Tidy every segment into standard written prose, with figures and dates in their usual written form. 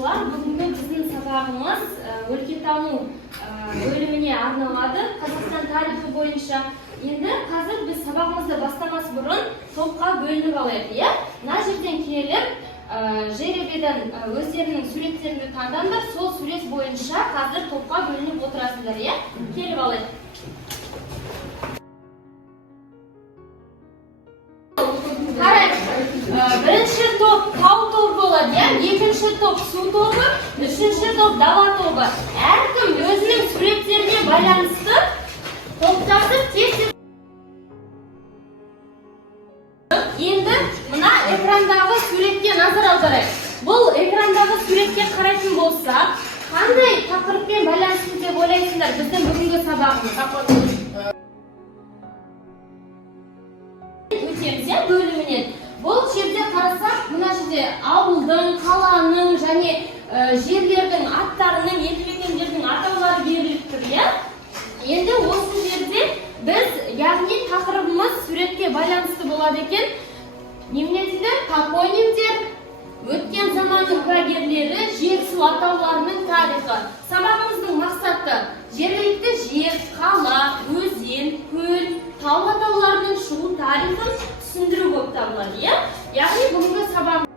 оқушылар, бүгінгі біздің сабағымыз өлкетану бөліміне арналады. Қазақстан тарихы бойынша. Енді қазір біз сабағымызды бастамас бұрын топқа бөлініп алайық. Мына жерден келіп, жеребеден өздерінің суреттерді таңдаңдар, сол сурет бойынша қазір топқа бөлініп отырасыздар. Келіп алайық. Бірінші топ тау тобы болады, екінші топ су тобы, үшінші топ дала тобы. Әркім өзінің суреттеріне байланысты топтасып тез-тез. Енді мына экрандағы суретке назар аударайық. Бұл экрандағы суретке қарайтын болса, қандай тақырыппен байланысты деп ойлайсыңдар біздің бүгінгі сабағымыз? Өтеміз бөлімінен. Бұл жерде қарасақ, мына жерде ауылдың, қаланың және жерлердің аттарының, елді мекендердің атаулары беріліп тұр. Енді осы жерде біз, яғни тақырыбымыз суретке байланысты болады екен. Немене дейді? Топонимдер, өткен заманның куәгерлері, жер-су атауларының тарихы. Сабағымыздың мақсаты жергілікті жер, қала, өзен, көл, тау атауларының шығу тарихын түсіндіру болып табылады. Яғни бүгінгі сабағымыз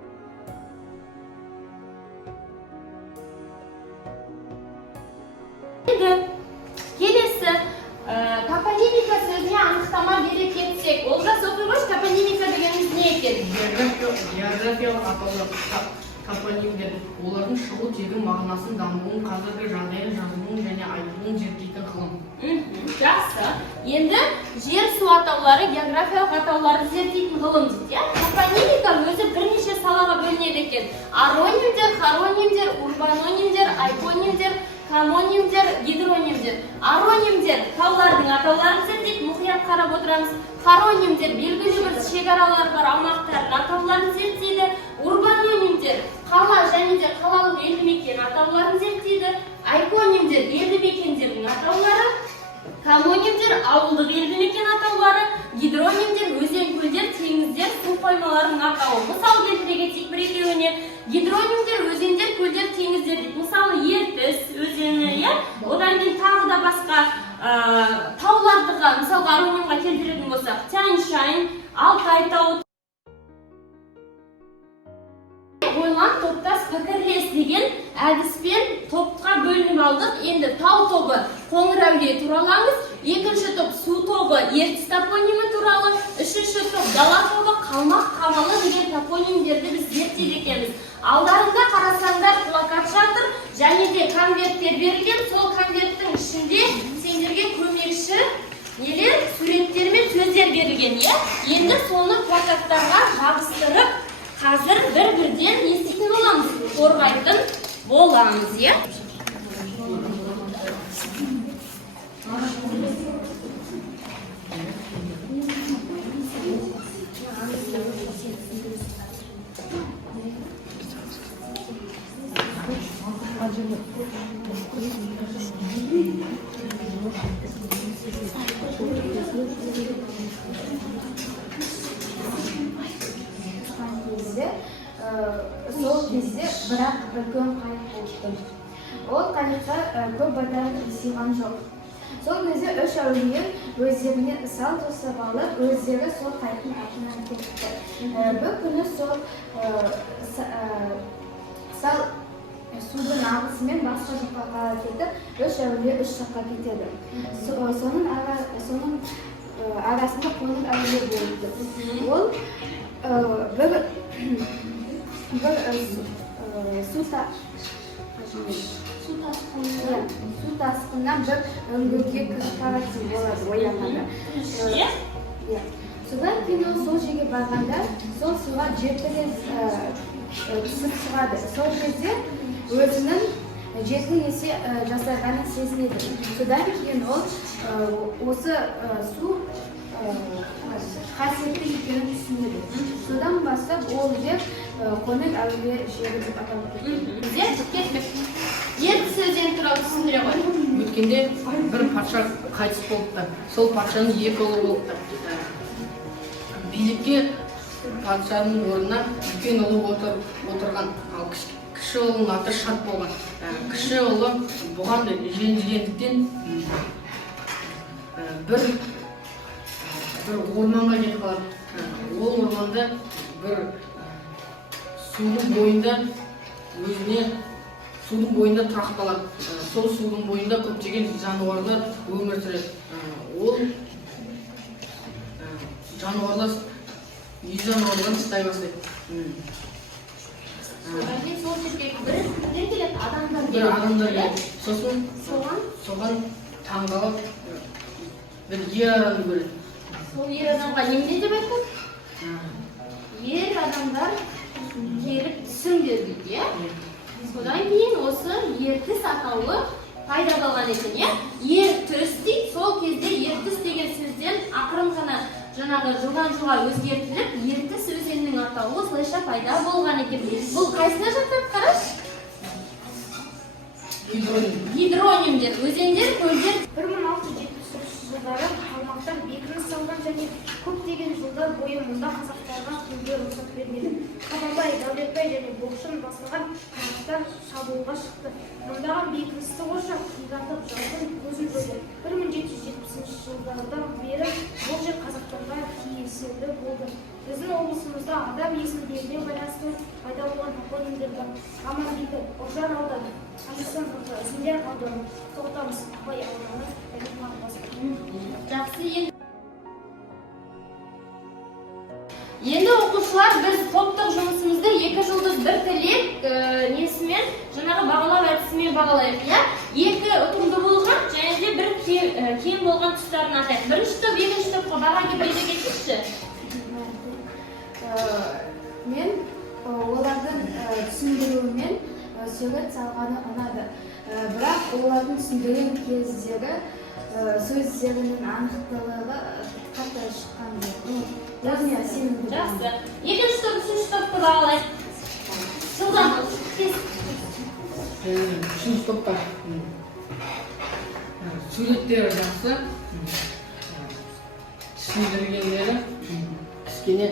келесі топонимика сөзіне анықтама бере кетсек, Олжас оқи қойшы, топонимика дегеніміз не екен? Географиялық атаулар, топонимдер, олардың шығу тегі мағынасын, дамуын, қазіргі жағдайын, жазуын және айтуын зерттейтін ғылым. Жақсы. Енді жер-су атаулары, географиялық атауларды зерттейтін ғылым дейді. Топонимика өзі бірнеше салаға бөлінеді екен. Аронимдер, харонимдер, урбанонимдер, айконимдер, канонимдер, гидронимдер. Аронимдер таулардың атауларын зерттейді, мұқият қарап отырамыз. Харонимдер белгілі бір шекаралар бар аумақтардың атауларын зерттейді. Урбанонимдер қала және де қалалық елді мекен атауларын зерттейді. Айконимдер елді мекендердің атаулары. Канонимдер ауылдық елді мекен атаулары. Гидронимдер өзен, көлдер, теңіздер, су қоймаларының атауы. Мысалы келтіре кетейік бір-екеуіне. Гидронимдер өзендер, көлдер, теңіздер дейді. Мысалы Ертіс өзені, одан кейін тағы да басқа таулардыға, мысалы аронимға келтіретін болсақ, Тянь-Шань, Алтай тауы. Ойлан, топтас, пікірлес деген әдіспен топқа бөлініп алдық. Енді тау тобы Қоңыр-Әулие туралы аңыз, екінші топ су тобы Ертіс топонимі туралы, үшінші топ дала тобы Қалмақ Қамалы деген топонимдерді біз зерттейді екенбіз. Алдарында қарасаңдар плакат жатыр, және де конверттер берілген. Сол конверттің ішінде сендерге көмекші нелер, суреттер мен сөздер берілген. Енді соны плакаттарға жабыстырып, қазір бір-бірден еститін боламыз, қорғайтын боламыз. Сол кезде бірақ үлкен қайық болды. Ол қайыққа көп адам сыйған жоқ. Сол кезде үш әулие өздеріне сал тосып алып, өздері сол қайықтың артынан кетті. Бір күні сол сал судың ағысымен басқа жаққа қарай кетіп, үш әулие үш жаққа кетеді. Соның арасында Қоңыр-Әулие болды. Ол бір су тасқыннан бір үңгірге қарайтын болады, оянады. Содан кейін ол сол жерге барғанда, сол суға жетілес түсіп шығады. Сол кезде өзінің жеті есе жасағанын сезінеді. Содан кейін ол осы су қасиетті екенін түсінеді. Содан бастап ол жер Қоңыр-Әулие жері деп аталып кетті. Ертіс өзені туралы түсіндіре ғой. Өткенде бір патша қайтыс болыпты. Сол патшаның екі ұлы болыпты. Билікке патшаның орнына үлкен ұлы отырған, ал кіші кіші ұлының аты Шат болған. Кіші ұлы бұған ренжігендіктен бір орманға кетіп қалады. Ол орманда бір судың бойында тұрақталады. Сол судың бойында көптеген жануарлар өмір сүреді. Ол жануарлар үй жануарларын ұстай бастайды. Содан кейін сол жерге бірден келеді адамдар келеді. Сосын соған таңғалып бір ер адамды көреді. Сол ер адамға немене деп айтады? Ер адамдар келіп түсіңдер дейді, иә? Содан кейін осы ертіс атаулы пайда болған екен, иә? Ертіс дейді, сол кезде ертіс деген сөзден ақырын ғана жаңағы жылға өзгертіліп, ертіс өзенінің атауы осылайша пайда болған екен. Бұл қайсына жатады, қараш? Гидронимдер, өзендер, көлдер. 1673 жылдары қалмақтар бекініс салған және көптеген жылдар бойы мұнда қазақтарға кіруге рұқсат бермеді. Қабанбай, Дәулетбай және Боқшын басылған қазақтар шабуылға шықты. Мұндағы бекіністі орысша қиратып жаудың көзін жойды. 1770 жылдардан бері бұл жер қазақтарға тиесілі болды. Біздің облысымызда адам есімдеріне байланысты пайда болған топонимдер бар. Аманбиті, Ожар ауданы, Александр Зиндар ауданы, Тоқтамыс, Абай ауданы, Жақсы, енді оқушылар біз топтық жұмысымызды 2 жұлдыз 1 тілек несімен жаңағы бағалау әдісімен бағалайық, иә? 2 ұтымды болған және де 1 кем болған тұстарын атайық. Бірінші топ, екінші топқа баға келбейді кетіңізші. Мен олардың түсіндіруімен сурет салғаны ұнады. Бірақ олардың түсіндірген кездегі сөздерінің анықтылығы қатты шыққан жоқ. Жақсы. Екінші топ, үшінші топты бағалайық. Жылдан тез. Үшінші топта суреттері жақсы, түсіндіргендері кішкене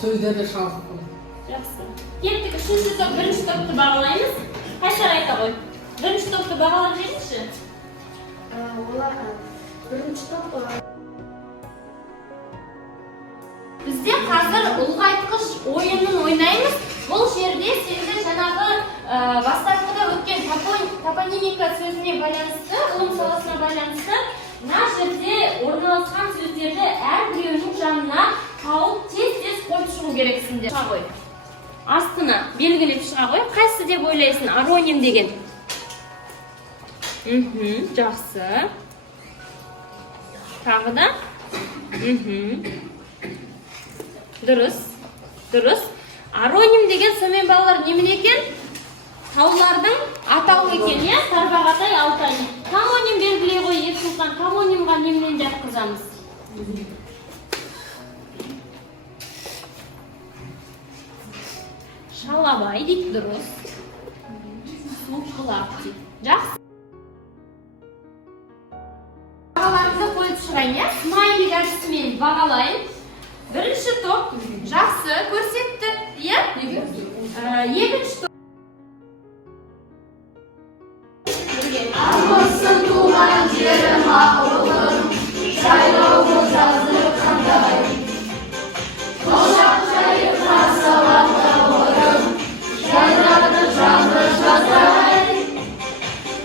сөздерді шалқып қойды. Жақсы. Кеттік, үшінші топ, бірінші топты бағалаймыз. Қайсар айта қой? Бірінші топты бағалап жеңізші? Олар бірінші топ Бізде қазір ұлғайтқыш ойынын ойнаймыз. Бұл жерде сендер жаңағы бастапқыда өткен топонимика сөзіне байланысты, ғылым саласына байланысты, мына жерде орналасқан сөздерді әрбіреуінің жанына тауып тез қойып шығу керексіңдер. Шыға қой. Астына белгілеп шыға қой. Қайсы деп ойлайсың? Ароним деген. Жақсы. Тағы да? Дұрыс. Ароним деген сонымен балалар немен екен? Таулардың атауы екен, иә? Тарбағатай, Алтай. Томоним белгілей ғой, Ерсұлтан. Томонимға немен жатқызамыз? Шалабай дейді, дұрыс. Суқылақ дейді. Жақсы. Бағаларымызды қойып шығайын, иә? Смайлик әдісімен бағалайын. Бірінші топ жақсы көрсетті, иә? Екінші топ. Армысың туған жерім ауылым, жайлауы жазып қандай. Құшақ жайып қарсалапты орым, жайрады жанды жаздай.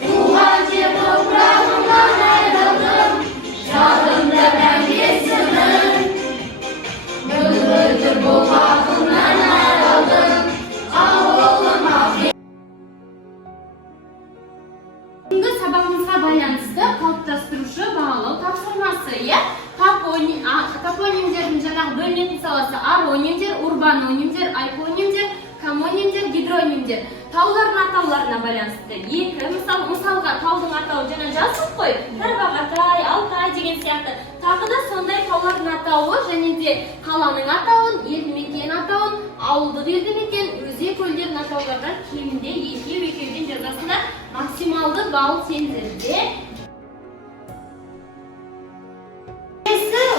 Туған жер топырағымнан айрылдым, жадымда мәңгесімін. Бүлдірді болмағымнан айрылдым, ауылым ақи. Бүгінгі сабағымызға байланысты қалыптастырушы бағалау тапсырмасы, иә? Топонимдердің жаңағы бөлінетін саласы аронимдер, урбанонимдер, айпонимдер, комонимдер, гидронимдер. Таулардың атауларына байланысты. Мысалға таудың атауы жаңа жаздық қой. Тарбағатай, Алтай деген сияқты. Тағы да сондай таулардың атауы және де қаланың атауын, елді мекен атауын, ауылдық елді мекен, өзек көлдердің атаулардан кемінде екеуден жазасында максималды балл сендерде.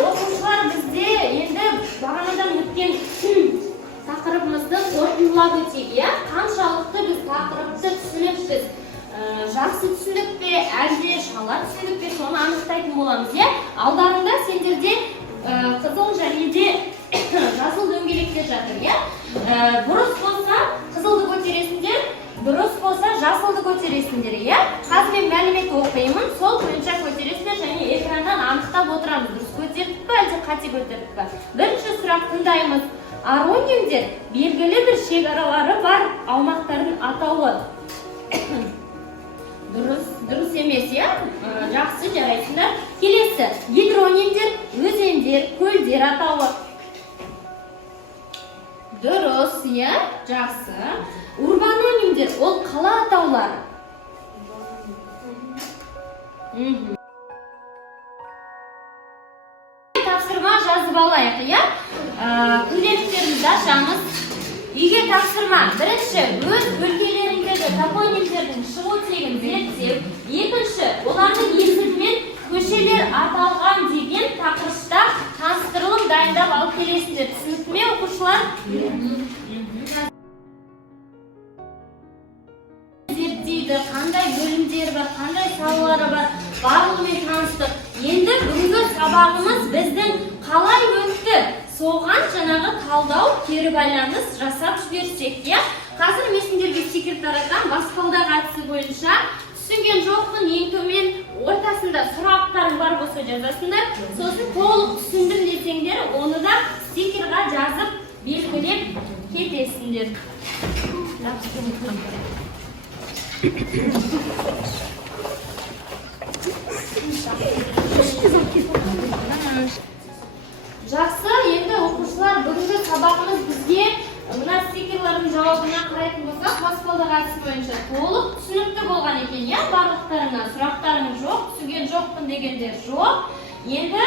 Оқушылар бізде енді бағанадан өткен тақырыбымызды қорытындылап өтейік, иә? Қаншалықты біз тақырыпты түсініппіз, жақсы түсіндік пе, әлде шала түсіндік пе, соны анықтайтын боламыз, иә? Алдарында сендерде қызыл және де жасыл дөңгелектер жатыр, иә? Бұрыс болса қызылды көтересіңдер, дұрыс болса жасылды көтересіңдер, иә? Қазір мен мәлімет оқимын, сол бойынша көтересіңдер және экраннан анықтап отырамыз, дұрыс көтердік пе, әлде қате көтердік пе? Бірінші сұрақ тыңдаймыз. Аронимдер белгілі бір шекаралары бар аумақтардың атауы. Дұрыс емес, иә? Жақсы, жарайсыңдар. Келесі, гидронимдер өзендер, көлдер атауы. Дұрыс, иә? Жақсы. Урбанонимдер ол қала атаулары. Тапсырма жазып алайық, иә? Күнделіктерімізді ашамыз. Үйге тапсырма. Бірінші, өз бөлгелеріндегі топонимдердің шығу тегін зерттеу. Екінші, олардың есімімен көшелер аталған деген тақырыпта таныстырылым дайындап алып келесіңдер. Түсінікті ме, оқушылар? Зерттейді, қандай бөлімдері бар, қандай салалары бар, барлығымен таныстық. Енді бүгінгі сабағымыз біздің қалай өтті? Соған жаңағы талдау, кері байланыс жасап жіберсек, иә? Қазір мен сендерге секретарьдан баспалдақ әдісі бойынша түсінген жоқпын, ең төмен ортасында сұрақтарың бар болса жазасыңдар. Сосын толық түсіндім десеңдер, оны да стикерға жазып белгілеп кетесіңдер. Жақсы, енді оқушылар, бүгінгі сабағымыз бізге мына стикерлердің жауабына қарайтын болсақ, баспалдақ әдісі бойынша толық түсінікті болған екен, иә? Барлықтарына сұрақтарың жоқ, түсінген жоқпын дегендер жоқ. Енді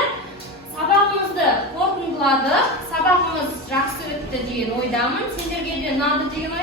сабағымызды қорытындыладық. Сабағымыз жақсы өтті деген ойдамын. Сендерге де ұнады деген